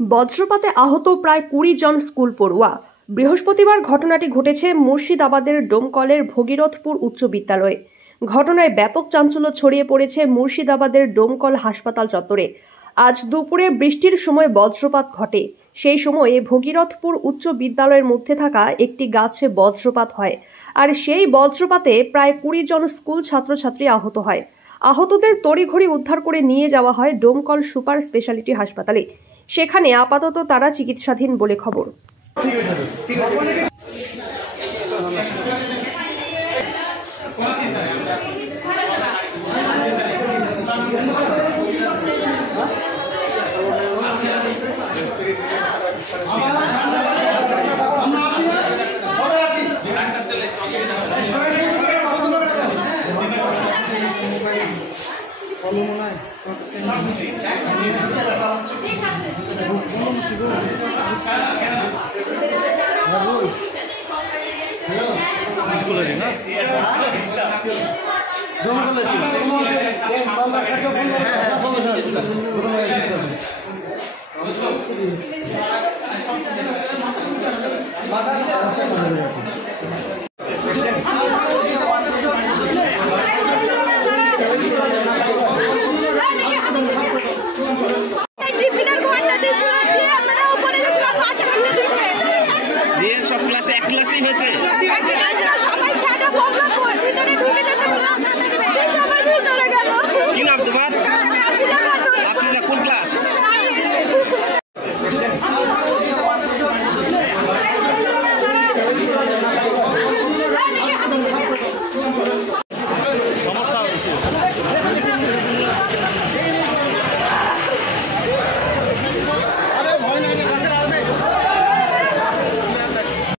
বজ্রপাতে আহত প্রায় ২০ জন স্কুল পড়ুয়া। বৃহস্পতিবার ঘটনাটি ঘটেছে মুর্শিদাবাদের ডোমকলের ভগীরথপুর উচ্চ বিদ্যালয়ে। ঘটনায় ব্যাপক চাঞ্চল্য ছড়িয়ে পড়েছে মুর্শিদাবাদের ডোমকল হাসপাতাল চত্বরে। আজ দুপুরে বৃষ্টির সময় বজ্রপাত ঘটে। সেই সময়ে ভগীরথপুর উচ্চ বিদ্যালয়ের মধ্যে থাকা একটি গাছে বজ্রপাত হয়, আর সেই বজ্রপাতে প্রায় ২০ জন স্কুল ছাত্রছাত্রী আহত হয়। আহতদের তড়িঘড়ি উদ্ধার করে নিয়ে যাওয়া হয় ডোমকল সুপার স্পেশালিটি হাসপাতালে। সেখানে আপাতত তারা চিকিৎসাধীন বলে খবর।